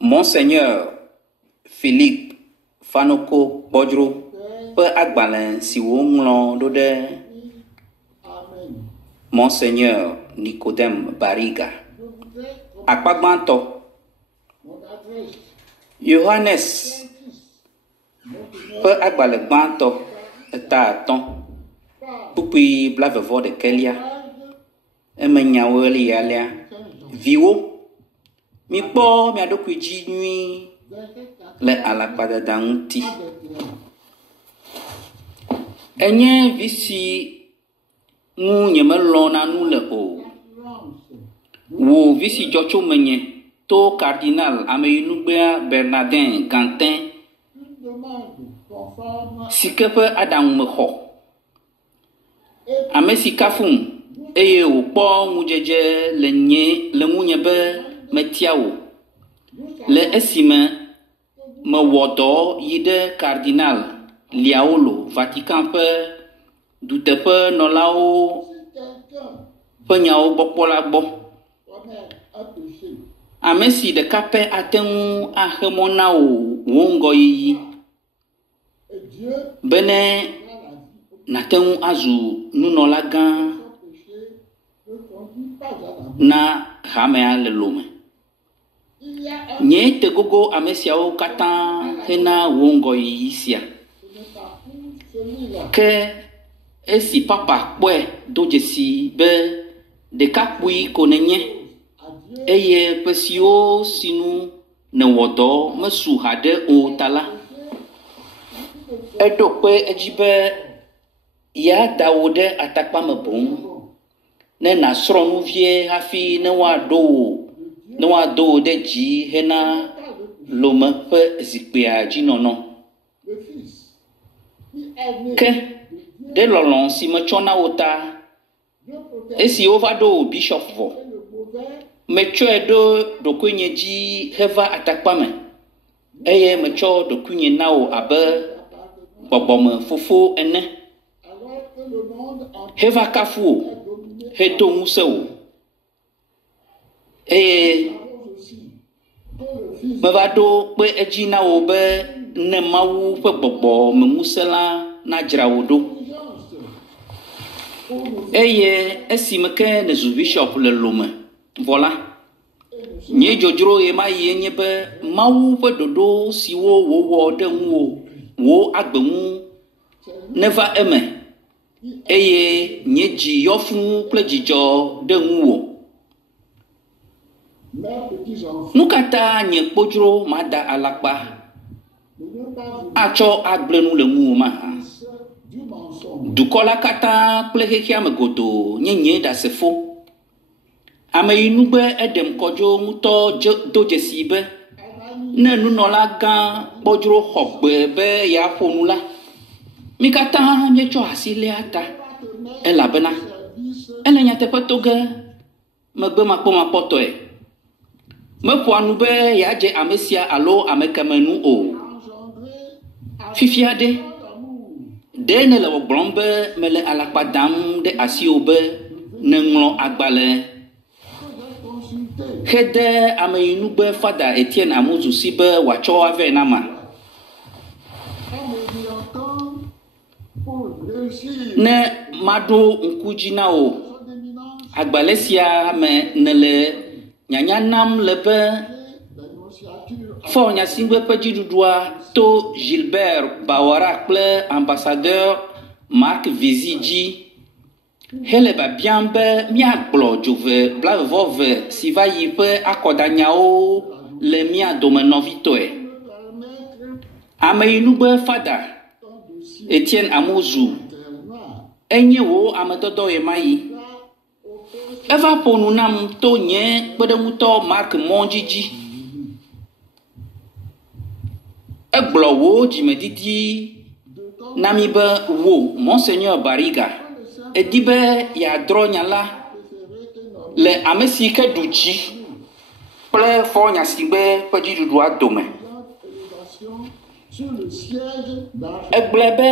Monseigneur Philippe Fanoko Bodro peut agbalin si wonglon dode Monseigneur Nicodème Bariga Akpagbanto Johannes peut agbalin banto ta ton Pupi blave vo de Kelia Emenyaweli alia Viwo mi po mi adokwi ji nui le alakpada danguti enye visi mu nyemelona nu le o wo visi jocho menye to cardinal ameyinugbe Bernardin Gantin sikepe adam meho amesikafun eye wo po mujeje le nye le munye be metiawo le esime me wodo yide cardinal liaolo Vatican pe dute pe nolao pe nyao bopola bo amesi de kape atenu ahemona o wongo yi bene natenu azu nunola gan na hamea le lome nye te gogo amesiao katan hena wongo yisia ke esi papa kwe dojesi be de kapui konenye eye pesio sinu ne wodo mesu hade o tala edo pe ejibe ya dawode atakpa mebon ne na sronu vie hafi ne wa do de ji hena lome pe zikpea ji nono ke de lolon si me chona ota esi ovado bishop vo me choe do kunye ji heva atakpa me eye me cho do kunye nao abe bobome fofo ene heva kafu heto museo me va do pe ejina wo be ne mawu pe gbogbo me musela na jrawo do esimeke ne zu bishop le lome voilà nye jojro e ma yenye be mawu pe dodo si wo de wo agbemu never eme nye ji yofu ple jijo de wo nukata nye kpojro mada alakpa acho agblenu le mu ma dukola kata ple hehia megodo nye da sefo ameyinugbe edem kojo muto dojesi be ne nunola gan kpojro hogbe be ya fonula mi kata nye cho asile ata elabena elenya tepetoge megbe makpo mapoto e me poanu be ya je amesia alo amekemenu o fifiade de ne le blombe mele alakpadam de asio be ne nglo agbale hede ameyinugbe fada Etienne Amuzu sibe wacho ave nama ne mado nkujina o agbalesia me nele nyanya nam lebe fo nya singwe peji dudua to Gilbert Bawara ple ambassadeur Marc Viziji hele ba biambe mia glo jove blavove si va yipe akodanyao le mia domenovitoe ameyinugbe fada Etienne Amuzu enye wo amedodo emayi eva ponu nam to nye gbedemuto Marc Monjiji egblo wo jimedidi namibe wo Monseigneur Bariga edibe ya dronyala le amesi ke duji ple fo nya sigbe pedi dudu adome egblebe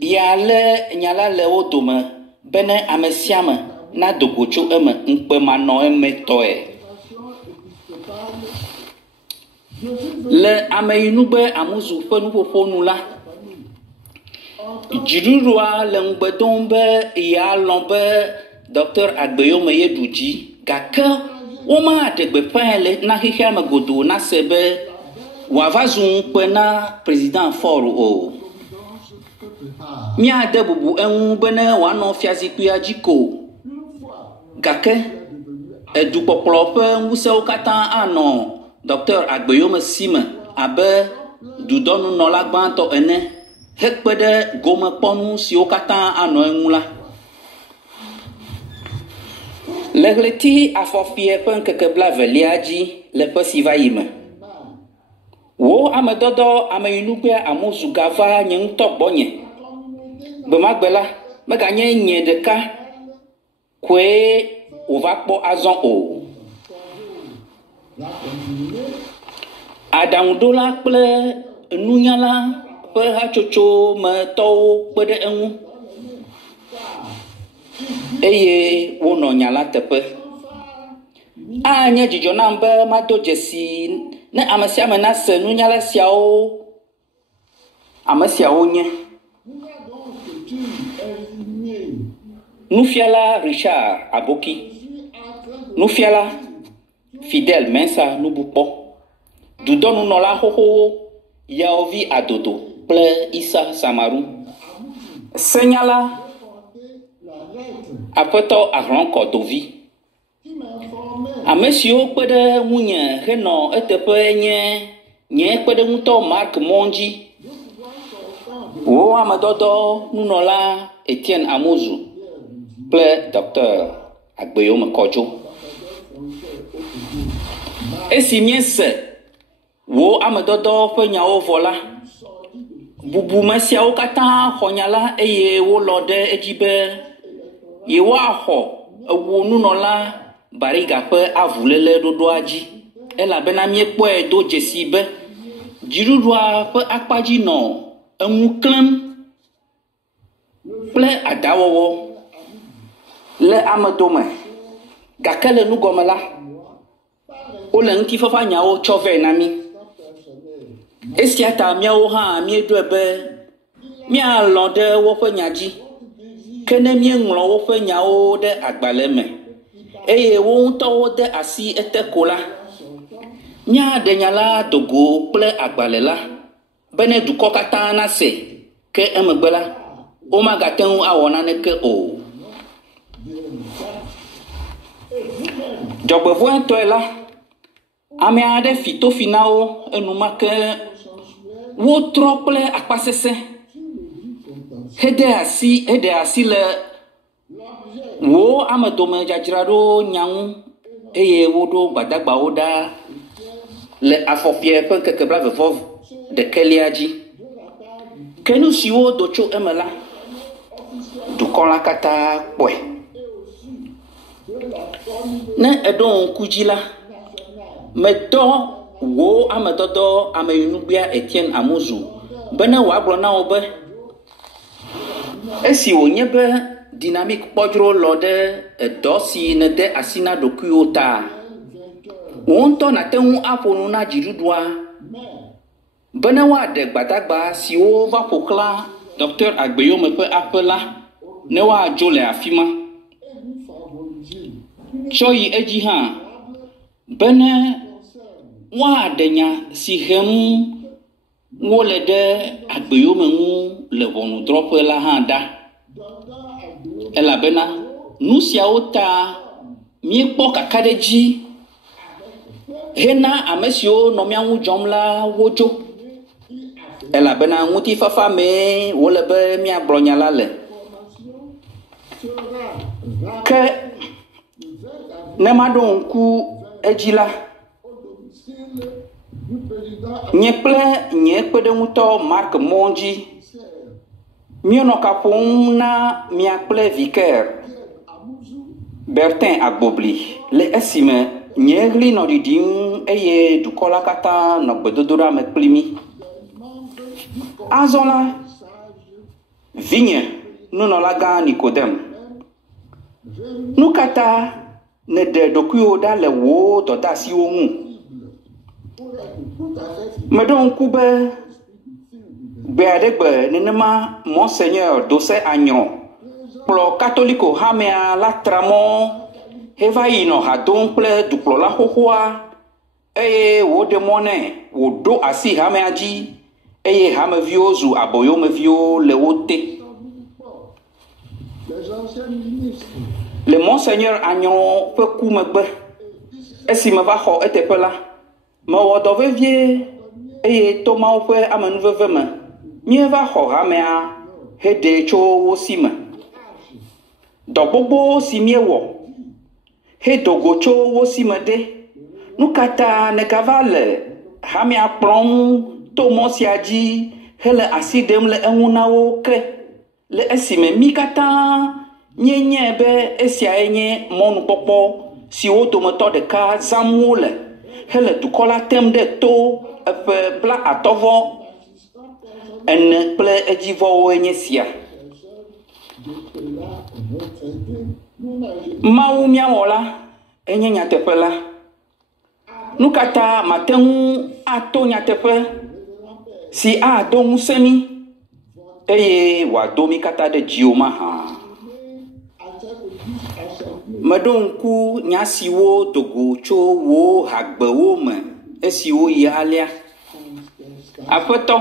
ya le nyala le odome bene amesiame na dogocho eme nkpe mano eme toe Le Ameyinugbe Amuzu Penupopo Nula. Jirurua le Ngbedombe ya lombe Dr. Agbeyome Yeduji. Gake woma adegbe pele na hihia magodo na sebe wavazu pena president foru o. Mia de bubu enwu bene wano fiazikwi ajiko. Gake edukpokplo pe nwuse okata ano Dr. Agbeyome Sime abe dudonu nola gbanto ene hekpede gome ponu si okata ano enwula. Legleti afofie pe nkeke blaveliaji le pe sivayime. Wo amedodo ameyinugbe amuzu gava nye ŋutɔ gbɔnye. Bemagbela meganye nye ɖeka koe wòva kpɔ azɔ o. Aɖaŋuɖola kple nunyala ƒe hatsotso me tɔwo kpe ɖe eŋu eye wonɔ nya la teƒe. Anye dzidzɔ nam be mado dzesi ne ame sia ame nase nunyala siawo. Ame siawo nye Nufiala Richard Aboki, Nufiala Fidel Mensa Nubukpo, Dudonunɔla xoxowo Yaovi Adodo kple Isa Samaru, Senyala Aƒetɔ Ahlɔ̃ Kɔdovi. Ame siwo kpe ɖe ŋunye henɔ eteƒe nye kpeɖeŋutɔ Mark Monji, wo amedɔdɔ nunɔla Etienne Amuzu kple Dr. Agbeyome Kodzo. Esi miese wo amedɔdɔ ƒe nyawo vɔ la, bubume siawo katã xɔ nya la eye wolɔ ɖe edzi be yewoaxɔ ewo nunɔla Bariga ƒe avuléle ɖoɖoa dzi elabena miekpɔe do dzesi be dziɖuɖua ƒe akpadzi nɔ eŋu klẽm kple adawɔwɔ le amedome gake le nugɔme la wole ŋutifafa nyawo tsɔ vɛ na mi. Esia ta miawo hã mieɖoe be mialɔ ɖe woƒe nya dzi ke ne mieŋlɔ woƒe nyawo ɖe agbalẽ me eye wo ŋutɔwo de asi ete ko la, míaɖe nya la dogo kple agbalẽ la be ne dukɔ katã nase ke emegbe la womagate ŋu awɔ naneke o. Dzɔgbevɔ̃etɔe la, ame aɖe fi tofi na wo enumake wotrɔ kple akpasese hede asi le wo amedome dzadzraɖo nya ŋu eye woɖo gbadagbawo ɖa le afɔfie ƒe ŋkeke blaeve-vɔ-ɖekelia dzi. Ke nu siwo do tso eme la, dukɔ la katã kpɔe. Ne eɖo ŋku dzi la, medɔ wo amedɔdɔ ameyinugbe Etienne Amuzu be ne wòagblɔ na wo be esi wònye be dynamique kpɔdzro lɔ ɖe edɔ si nede asi na ɖokuiwo ta, wo ŋutɔ nate ŋu aƒo nu na dziɖuɖua be ne woaɖe gbadagba siwo va ƒo xlã Dr. Agbeyome ƒe aƒe la ne woadzo le afi ma. Tsɔ yi edzi hã be ne woaɖe nya si hem wole ɖe Agbeyome ŋu le ʋɔnudrɔ̃ƒe la hã ɖa. Elabena nu siawo ta míekpɔ kakaɖedzi hena ame siwo nɔ mía ŋu dzɔm la wodzo. Elabena ŋutifafa mee wole be míagblɔ nya la le. Ke ne maɖo ŋku edzi la, nye kple nye kpeɖeŋutɔ Mark Monji míenɔ ka ƒom na mia kple vicaire Bertin Agbobli le esime nye ɣli nɔ ɖiɖim eye dukɔ la katã nɔ gbedodoɖa me kpli mí. Azɔ la, vinye nunɔlagã Nikodem, nu katã ne ɖe ɖokuiwo ɖa le wo dɔdeasiwo ŋu Me ɖo ŋku be gbe aɖe gbe nenema Monseigneur Dose Anyro kplɔ katoliko hamea la tra mɔ heva yinɔ ha dom kple dukplɔla xoxoa eye wòɖe mɔ nɛ wòɖo asi hamea dzi eye hameviwo zu aboyomeviwo le wo te. Le Monseigneur Anyro ƒe ku megbe esi me va xɔ eteƒe la, mewɔ dɔ vevie eye to Mawu ƒe amenuveve me míeva xɔ hamea heɖe tso wo si me. Dɔ gbogbo si míewɔ hedogo tso wo si me ɖe, nu katã negava le hamea kplɔm to mɔ sia dzi hele asi ɖem le eŋu na wo ke le esime mí katã nye be esiae nye mɔnukpɔkpɔ si wo dometɔ ɖeka zãm wo le hele dukɔ la tem ɖe to eƒe 54 kple edzivɔwoe nye sia. Mawu míawɔ la enye nyateƒe la. Nu katã mate ŋu ato nyateƒe si ado ŋusẽ mí eye wòado mí katã ɖe dziwo mahã. Meɖo ŋku nya siwo dogo tso wo hagbewo me esiwo yi alea. Aƒetɔ,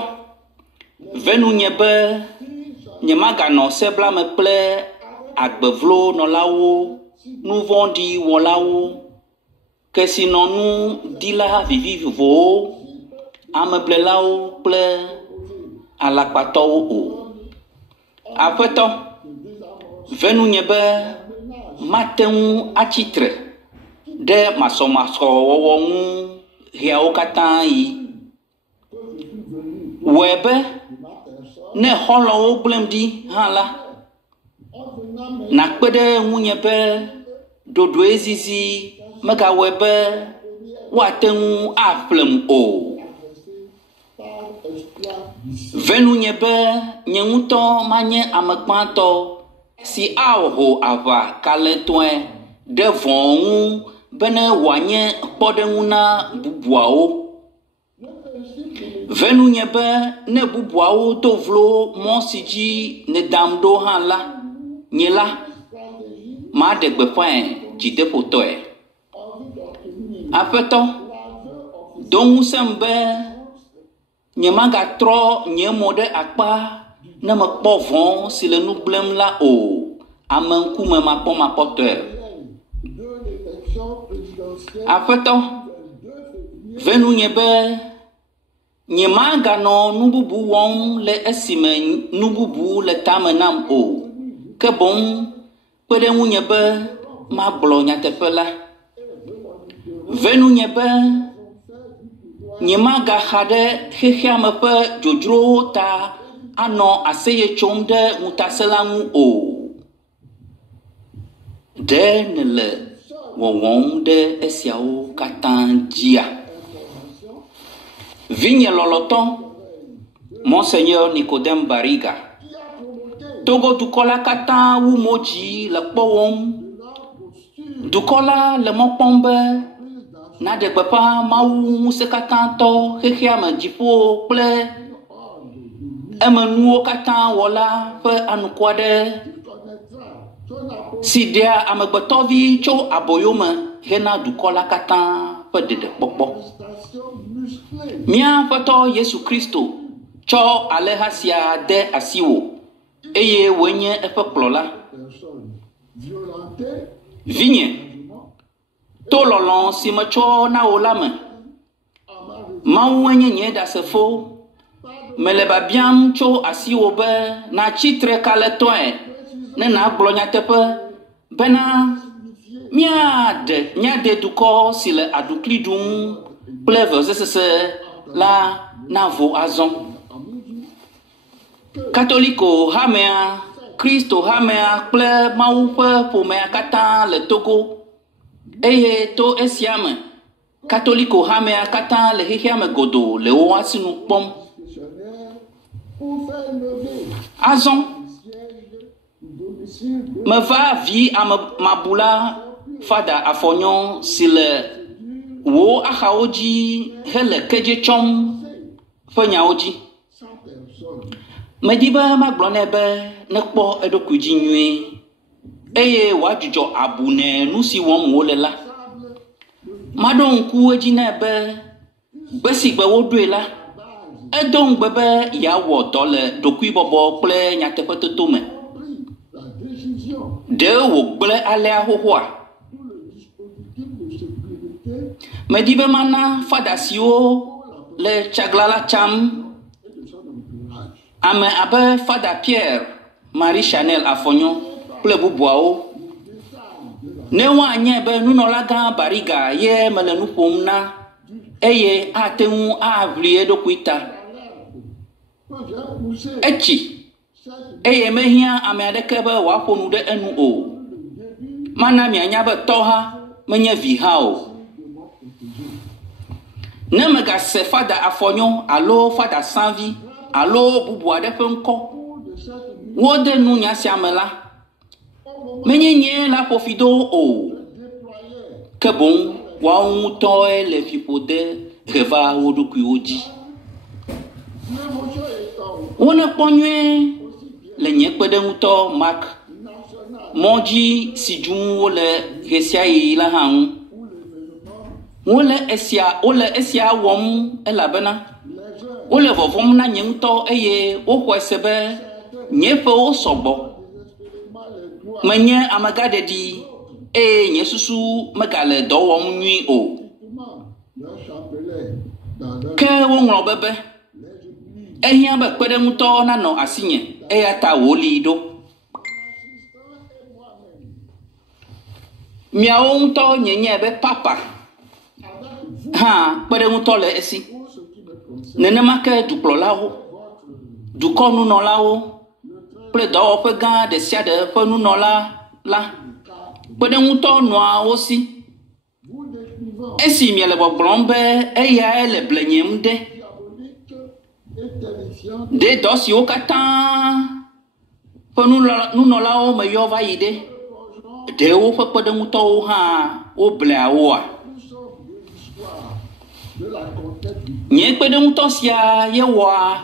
venu nye be nyemaganɔ seblame kple agbevlo nɔlawo, nuvɔ̃ɖi wɔlawo, kesinɔnu ɖila vivivowo, ameblelawo kple alakpatɔwo o. Aƒetɔ, venu nye be mate ŋu atsitre ɖe masɔmasɔ wɔwɔ ŋu hiawo katã yi. Wɔe be ne xɔlɔwo gblẽm ɖi hã la, nakpe ɖe ŋunye be ɖoɖoe zizi megawɔe be woate ŋu aƒlem o. Venu nye be nye ŋutɔ manye ame gbãtɔ si aho aʋa kalẽtɔe ɖe vɔ̃ ŋu bene wòanye kpɔɖeŋu na bubuawo. Venu nye be ne bubuawo do vlo mɔ si dzi nedam ɖo hã la, nye la, maɖe gbeƒãe dzideƒotɔe. Aƒetɔ, do ŋusẽm be nyemagatrɔ nye mo ɖe akpa ne mekpɔ vɔ̃ si le nu gblẽm la o, ame ŋkume makpɔmakpɔtɔe. Aƒetɔ, venu nye be nyemaganɔ nu bubu wɔm le esime nu bubu le tame nam o, ke boŋ kpe ɖe ŋunye be magblɔ nyateƒe la. Venu nye be nyemagaxa ɖe xexea me ƒe dzodzrowo ta anɔ aseye tsom ɖe ŋutasẽla ŋu o. Ɖe nele wɔwɔm ɖe esiawo katã dzia. Vinye lɔlɔtɔ, Monseigneur Nicodème Bariga, Togo dukɔ la katã wu mo dzi le kpɔ wɔm. Dukɔ la le mɔ kpɔm be naɖe gbeƒã Mawu ŋusẽkatãtɔ xexea me dziƒo kple emenuwo katã wɔla ƒe anuku aɖe si ɖea amegbetɔvi tso aboyome hena dukɔ la katã ƒe ɖeɖekpɔkpɔ. Mía Aƒetɔ Yesu Kristo tsɔ alẽha sia de asiwò eye wòe nye eƒe kplɔla. Vinye, to lɔlɔ̃ si metsɔ na wò la me, Mawu nye nye ɖasefo, mele biabiam tso asiwò be nàtsitre kalẽtɔe ne nàgblɔ nyateƒe bena míade dukɔ si le aɖukli ɖum kple vevesese la navo azɔ. Katoliko hamea, Kristo hamea kple Mawu ƒe ƒomea katã le Togo eye to esia me Katoliko hamea katã le xexea me godoo le wo asinu kpɔm. Azɔ meva vi amabula Fada Afɔnyɔ si le wo axawo dzi hele kedze tsɔm ƒe nyawo dzi. Medi be magblɔ nɛ be nekpɔ eɖokui dzi nyuie eye wòadzudzɔ abu ne nu si wɔm wòle la. Maɖo ŋku edzi nɛ be gbe si gbe woɖoe la, edo ŋugbe be yeawɔ dɔ le ɖokuibɔbɔ kple nyateƒetoto me. Ɖe wògblẽ alea xoxoa. Medi be mana fada siwo le tsagla la tsam. Ame abe fada Pierre, Marie Chanel Afonyo kple bubuawo. Ne woanye be nunɔlagã Bariga ye mele nu ƒom na eye ate ŋu aʋli eɖokui ta. Etsi eye mehiã ame aɖeke be wòaƒo nu ɖe enu o. Mana mianya be tɔha menye vi hã o. Ne megase fada Afonyo alo fada Sanvi alo bubu aɖe ƒe ŋkɔ, wode nu nya sia me la, menye nye la ƒo fi do o, ke boŋ woawo ŋutɔe le fiƒode heva wo ɖokuiwo dzi. Wonekpɔ nyuie le nye kpeɖeŋutɔ Mark mɔ dzi si dzum wole ɣe sia ɣi la hã ŋu. Wole esia wɔm elabena wole vɔvɔm na nye ŋutɔ eye woxɔe se be nye ƒewo sɔgbɔ. Menye amegaɖeɖi eye nye susu megale dɔ wɔm nyui o. Ke woŋlɔ bebe ehiã be kpeɖeŋutɔ nanɔ asinye eya ta wòli ɖo. Miawo ŋutɔ nye be papa hã kpeɖeŋutɔ le esi. Nenema ke dukplɔlawo, dukɔnunɔlawo kple dɔwɔƒe gã ɖe sia ɖe ƒe nunɔla la, kpeɖeŋutɔ nɔa wo si. Esi miele gbɔgblɔm be eyae le blenyem ɖe dɔ siwo katã ƒe nunɔlawo me yɔ va yi ɖe, ɖewo ƒe kpeɖeŋutɔwo hã woblea woa. Nye kpeɖeŋutɔ sia yewɔa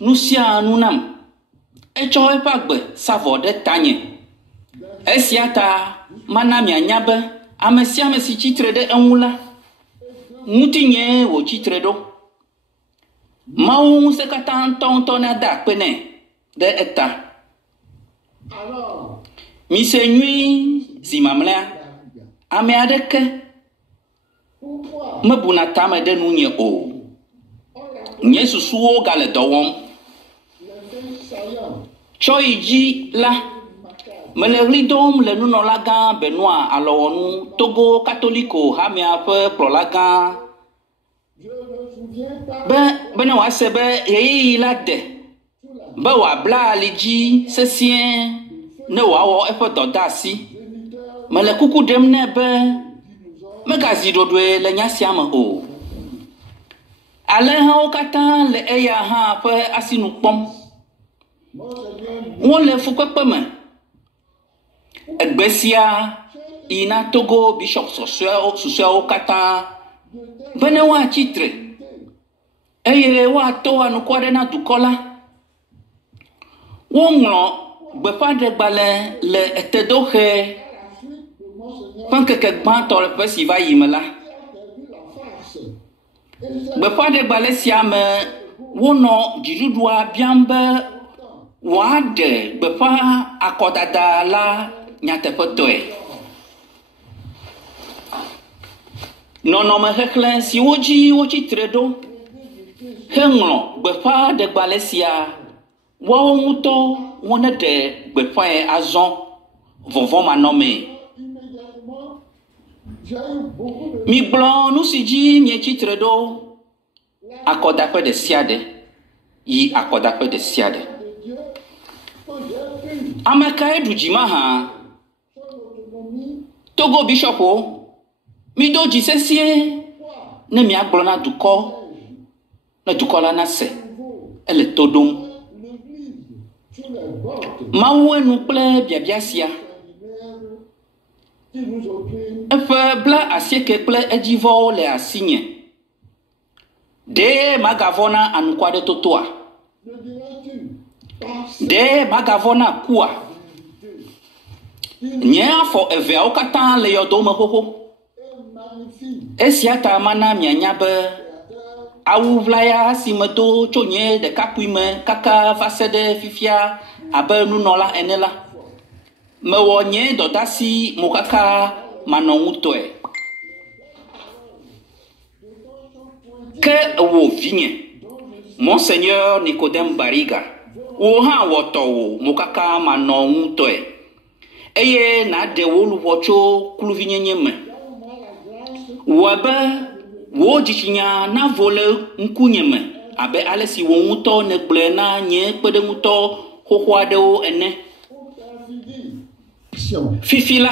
nu sia nu nam. Etsɔ eƒe agbe sa vɔ ɖe tanye. Esia ta mana mianya be ame sia ame si tsitre ɖe eŋu la, ŋutinye wò tsitre ɖo. Mawu ŋusẽ katã ŋutɔ nada akpe nɛ ɖe eta. Mise nyui zi mamlɛa, ame aɖeke mebuna tame ɖe nunye o. Nye susuwo gale dɔ wɔm. Tsɔ yi dzi la, mele ɣli dom le nunɔlagã Benoit alɔwɔnu Togo Katoliko hamea ƒe kplɔlagã be ne wòase be ɣeyiɣi la de be wòabla ali dzi sesĩe ne wòawɔ eƒe dɔdeasi. Mele kuku ɖem nɛ be megazi ɖoɖoe le nya sia me o. Alẽhawo katã le eya hã ƒe asinu kpɔm. Wole fukpekpe me. Egbe sia yina Togo bishop susɔewo katã be ne woatsitre eye woato anukɔ aɖe na dukɔ la. Woŋlɔ gbeƒãɖegbalẽ le etedoxe ƒe ŋkeke gbãtɔ ƒe si va yi me la. Gbeƒãɖegbalẽ sia me wonɔ dziɖuɖua biam be wòaɖe gbeƒã akɔdada la nyateƒetɔe. Nɔnɔme xexlẽ siwo dzi wotsitre ɖo heŋlɔ gbeƒãɖegbalẽ sia, woawo ŋutɔ woneɖe gbeƒãe azɔ vɔvɔmanɔme. Migblɔ nu si dzi mietsitre ɖo akɔdaƒe ɖe sia ɖe yi akɔdaƒe ɖe sia ɖe. Ame kae ɖu dzima hã? Togo bishɔpwo, mido dzi sesĩe ne miagblɔ na dukɔ, ne dukɔ la nase, ele to ɖom. Mawu enu kple biabia sia. Eƒe bla asieke kple edzivɔwo le asinye. De magavona anukwade totoa. De magavona kua. Nye afọ eve okata le yodo me hoho. Esiata mana mianya be awu vlaya si me do tso nye de kapui me kaka va se ɖe fifia abe nunola ene la. Me wɔ nye dɔdasi mo kaka manɔ ŋutɔe. Ke wo vinye, Monseigneur Nicodème Bariga, wo hã wɔtɔ wo mo kaka manɔ ŋutɔe. Eye na de wo luvɔ tso kluvinyenye me. Wo be wo dzitsinya na vo le ŋkunye me abe ale si wo ŋutɔ ne gblɔ na nye kpeɖeŋutɔ xoxo aɖewo ene. Fifi la,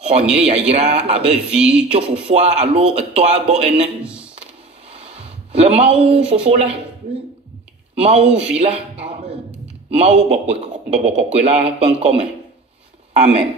xɔ nye yayra abe vi tso fofoa alo etɔa gbɔ ene. Le Mawu fofo la, Mawu vi la, Mawu gbɔgbɔ kɔkɔe la ƒe ŋkɔ me. Amen.